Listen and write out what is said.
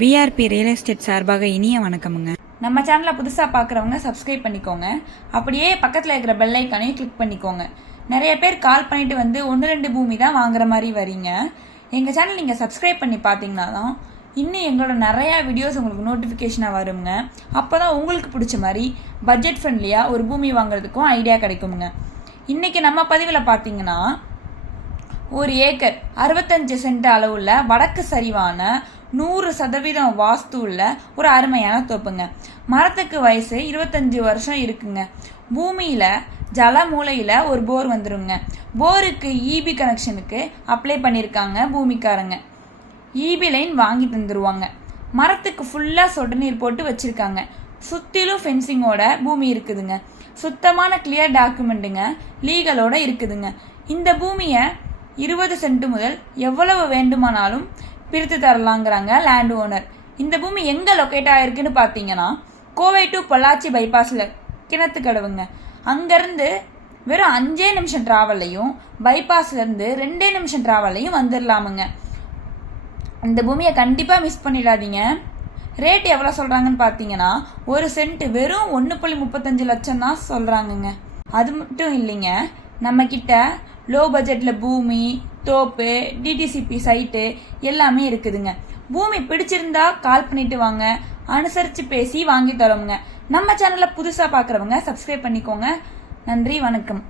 VRB real estate சார்பாக இனிய வணக்கமுங்க. நம்ம சேனலை புதுசாக பார்க்குறவங்க சப்ஸ்கிரைப் பண்ணிக்கோங்க. அப்படியே பக்கத்தில் இருக்கிற பெல் ஐக்கானையும் கிளிக் பண்ணிக்கோங்க. நிறைய பேர் கால் பண்ணிட்டு வந்து 1-2 பூமி தான் வாங்குற மாதிரி வரீங்க. எங்கள் சேனல் நீங்கள் சப்ஸ்கிரைப் பண்ணி பார்த்தீங்கன்னா தான் இன்னும் எங்களோட நிறையா வீடியோஸ் உங்களுக்கு நோட்டிஃபிகேஷனாக வருங்க. அப்போ தான் உங்களுக்கு பிடிச்ச மாதிரி பட்ஜெட் ஃப்ரெண்ட்லியாக ஒரு பூமி வாங்குறதுக்கும் ஐடியா கிடைக்குங்க. இன்றைக்கி நம்ம பதிவில் பார்த்தீங்கன்னா, ஒரு ஏக்கர் 65 சென்ட் அளவுள்ள வடக்கு சரிவான 100% வாஸ்து உள்ள ஒரு அருமையான தோப்புங்க. மரத்துக்கு வயசு 25 வருஷம் இருக்குங்க. பூமியில ஜல மூலையில ஒரு போர் வந்துருங்க. போருக்கு ஈபி கனெக்ஷனுக்கு அப்ளை பண்ணியிருக்காங்க பூமிக்காரங்க. ஈபி லைன் வாங்கி தந்துருவாங்க. மரத்துக்கு ஃபுல்லா சொட்டு நீர் போட்டு வச்சிருக்காங்க. சுத்திலும் ஃபென்சிங்கோட பூமி இருக்குதுங்க. சுத்தமான கிளியர் டாக்குமெண்ட்டுங்க, லீகலோட இருக்குதுங்க. இந்த பூமியை 20 சென்ட் முதல் எவ்வளவு வேண்டுமானாலும் பிரித்து தரலாங்கிறாங்க லேண்ட் ஓனர். இந்த பூமி எங்கே லொக்கேட் ஆகிருக்குன்னு பார்த்தீங்கன்னா, கோவை டு பொள்ளாச்சி பைபாஸில் கிணத்துக்கடவுங்க. அங்கேருந்து வெறும் 5 நிமிஷம் ட்ராவல்லையும், பைபாஸ்லேருந்து 2 நிமிஷம் ட்ராவல்லையும் வந்துடலாமுங்க. இந்த பூமியை கண்டிப்பாக மிஸ் பண்ணிடாதீங்க. ரேட் எவ்வளோ சொல்கிறாங்கன்னு பார்த்தீங்கன்னா, ஒரு சென்ட் வெறும் 1.35 லட்சம் தான் சொல்கிறாங்கங்க. அது மட்டும் இல்லைங்க, நம்மக்கிட்ட லோ பட்ஜெட்டில் பூமி, தோப்பு, டிடிசிபி சைட்டு எல்லாமே இருக்குதுங்க. பூமி பிடிச்சிருந்தா கால் பண்ணிட்டு வாங்க, அனுசரித்து பேசி வாங்கி தரோங்க. நம்ம சேனலை புதுசாக பார்க்குறவங்க சப்ஸ்கிரைப் பண்ணிக்கோங்க. நன்றி, வணக்கம்.